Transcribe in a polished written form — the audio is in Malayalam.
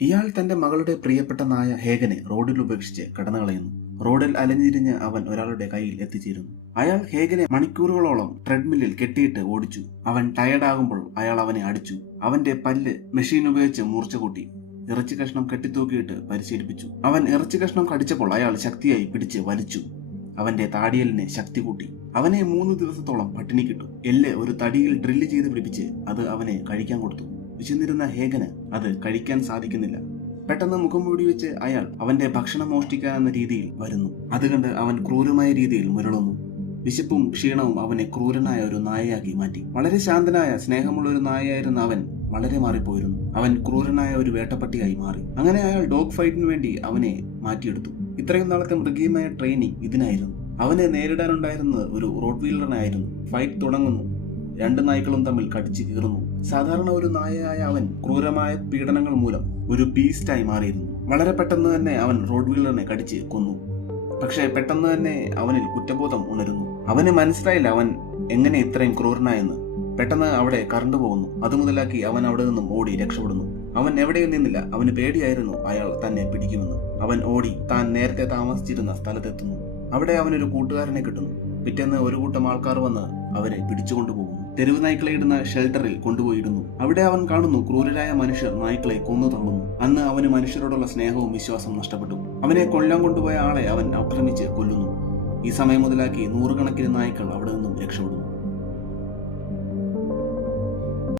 ഇയാൾ തന്റെ മകളുടെ പ്രിയപ്പെട്ട നായ ഹേഗനെ റോഡിൽ ഉപേക്ഷിച്ച് കടന്നുകളയുന്നു. റോഡിൽ അലഞ്ഞിരിഞ്ഞ് അവൻ ഒരാളുടെ കയ്യിൽ എത്തിച്ചേരുന്നു. അയാൾ ഹേഗനെ മണിക്കൂറുകളോളം ട്രെഡ്മില്ലിൽ കെട്ടിയിട്ട് ഓടിച്ചു. അവൻ ടയർഡാകുമ്പോൾ അയാൾ അവനെ അടിച്ചു. അവന്റെ പല്ല് മെഷീൻ ഉപയോഗിച്ച് മൂർച്ച കൂട്ടി ഇറച്ചി കഷ്ണം കെട്ടിത്തൂക്കിയിട്ട് പരിശീലിപ്പിച്ചു. അവൻ ഇറച്ചി കഷ്ണം കടിച്ചപ്പോൾ അയാൾ ശക്തിയായി പിടിച്ച് വലിച്ചു. അവന്റെ താടിയലിനെ ശക്തി കൂട്ടി. അവനെ 3 ദിവസത്തോളം പട്ടിണി കിട്ടു. എല്ല് ഒരു തടിയിൽ ഡ്രില്ല് ചെയ്ത് പിടിപ്പിച്ച് അത് അവനെ കഴിക്കാൻ കൊടുത്തു. വിശന്നിരുന്ന ഹേഗന് അത് കഴിക്കാൻ സാധിക്കുന്നില്ല. പെട്ടെന്ന് മുഖം മൂടി വെച്ച് അയാൾ അവന്റെ ഭക്ഷണം മോഷ്ടിക്കാനെന്ന രീതിയിൽ വരുന്നു. അതുകണ്ട് അവൻ ക്രൂരമായ രീതിയിൽ മുരളുന്നു. വിശപ്പും ക്ഷീണവും അവനെ ക്രൂരനായ ഒരു നായയാക്കി മാറ്റി. വളരെ ശാന്തനായ സ്നേഹമുള്ള ഒരു നായയായിരുന്ന അവൻ വളരെ മാറിപ്പോയിരുന്നു. അവൻ ക്രൂരനായ ഒരു വേട്ടപ്പട്ടിയായി മാറി. അങ്ങനെ അയാൾ ഡോഗ് ഫൈറ്റിന് വേണ്ടി അവനെ മാറ്റിയെടുത്തു. ഇത്രയും നാളത്തെ മൃഗീയമായ ട്രെയിനിങ് ഇതിനായിരുന്നു. അവനെ നേരിടാനുണ്ടായിരുന്നത് ഒരു റോഡ്വീലറിനായിരുന്നു. ഫൈറ്റ് തുടങ്ങുന്നു. 2 നായ്ക്കളും തമ്മിൽ കടിച്ചു കീറുന്നു. സാധാരണ ഒരു നായയായ അവൻ ക്രൂരമായ പീഡനങ്ങൾ മൂലം ഒരു ബീസ്റ്റായി മാറിയിരുന്നു. വളരെ പെട്ടെന്ന് തന്നെ അവൻ റോഡ്വീലറിനെ കടിച്ച് കൊന്നു. പക്ഷേ പെട്ടെന്ന് തന്നെ അവനിൽ കുറ്റബോധം ഉണരുന്നു. അവന് മനസ്സിലായില്ല അവൻ എങ്ങനെ ഇത്രയും ക്രൂരനായെന്ന്. പെട്ടെന്ന് അവിടെ കറണ്ട് പോകുന്നു. അത് മുതലാക്കി അവൻ അവിടെ നിന്നും ഓടി രക്ഷപ്പെടുന്നു. അവൻ എവിടെയും നിന്നില്ല. അവന് പേടിയായിരുന്നു അയാൾ തന്നെ പിടിക്കുമെന്ന്. അവൻ ഓടി താൻ നേരത്തെ താമസിച്ചിരുന്ന സ്ഥലത്തെത്തുന്നു. അവിടെ അവനൊരു കൂട്ടുകാരനെ കിട്ടുന്നു. പിറ്റേന്ന് ഒരു കൂട്ടം ആൾക്കാർ വന്ന് അവരെ പിടിച്ചുകൊണ്ടുപോകുന്നു. തെരുവ് നായ്ക്കളെ ഇടുന്ന ഷെൽട്ടറിൽ കൊണ്ടുപോയിടുന്നു. അവിടെ അവൻ കാണുന്നു ക്രൂരരായ മനുഷ്യർ നായ്ക്കളെ കൊന്നു തള്ളുന്നു. അന്ന് അവന് മനുഷ്യരോടുള്ള സ്നേഹവും വിശ്വാസവും നഷ്ടപ്പെട്ടു. അവനെ കൊല്ലാൻ കൊണ്ടുപോയ ആളെ അവൻ ആക്രമിച്ച് കൊല്ലുന്നു. ഈ സമയം മുതലാക്കി 100 കണക്കിന് നായ്ക്കൾ അവിടെ നിന്നും രക്ഷപ്പെടുന്നു.